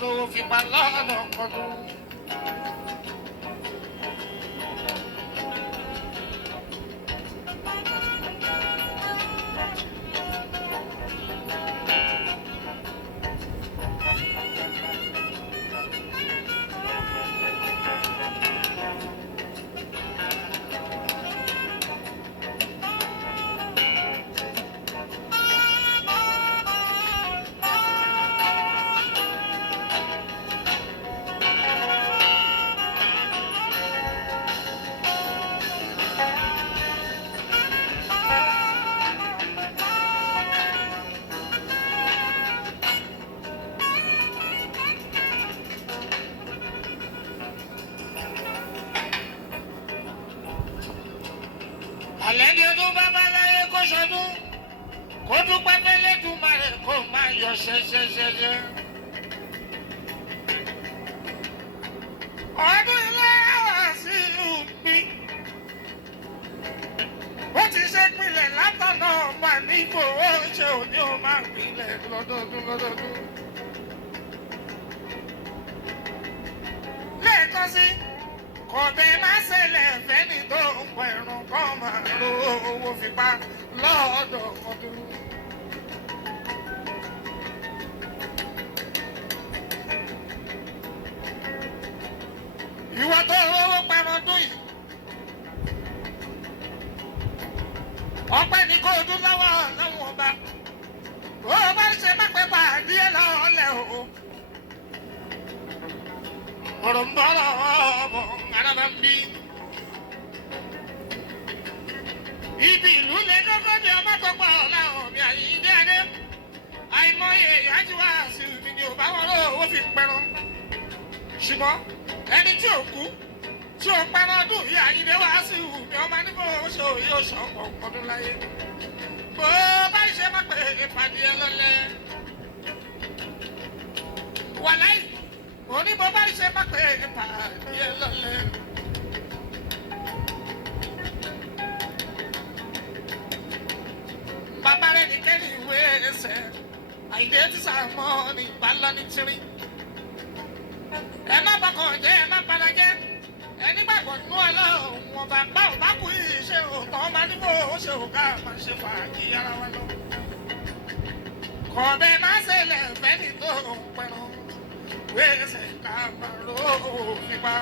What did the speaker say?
rówó fi pa lọ́nà ọdún. Alẹ́ ni ọdún bàbá láyé kó ṣọdún, kó dúpẹ́ fẹ́lẹ́ dùn máa rẹ̀ kó máa yọ ṣẹṣẹṣẹṣẹ. Ọdún ilé wá sí ìpín. Ó ti ṣe pinlẹ̀ látọ̀nà ọ̀pá ní ìfowó ṣe òní ó máa pinlẹ̀ lọ́dọọdún lọ́dọọdún. Lẹ́ẹ̀kan sí. Kọ̀bẹ má ṣẹlẹ̀ fẹ́ni tó ń pẹ̀rùn kọ́ máa ro owó fipá lọ́dọ̀ ọdún. Ìwọ tó rówó pẹ̀rùn dún yìí. Ọpẹ́ ni kò dún lọ́wọ́ lọ́wọ́ ọba. Bó o bá ṣe má pẹ́ bá díẹ̀ lọ́ọ́lẹ̀ o. Ọ̀rọ̀ ń bọ̀ lọ́wọ́ araba ń bí. Ibi ìlú lè kọ́kọ́ ní ọmọ kọ́kọ́ ọ̀la ọ̀mí àyíndé adé. Àìmọye ìyájú wá sí mi ni ò bá wọn lówó fi pẹran. Ṣùgbọ́n ẹni tí ò kú tí ò pẹran ọdún yìí àyíndé wá sí mi ọmọ nígbà oṣù yóò sọ ọ̀pọ̀ ọdún láyé. Bó bá ṣe má pé ìpàdé ẹ lọ́lẹ̀. Wàláì. Oni mo bá ṣe má pé ìpàdé ẹ lọ́lẹ̀. Bàbá rẹ̀ ní kẹ́ni ìwé ẹsẹ̀, àìdè ti sàmọ́ ní ìbálò ní tìrín. Ẹ má bọkàn jẹ́, ẹ má padà jẹ́. Ẹni gbàgbọ́ nínú Ọlọ́run ọba bá ò bá kú iṣẹ́ òótọ́ máa ní bó ó ṣe òkà máa ṣe fàájì ara wa lọ. Kọ̀bẹ má ṣẹlẹ̀ fẹ́ni tó ń pẹ̀rọ. Where's the camera?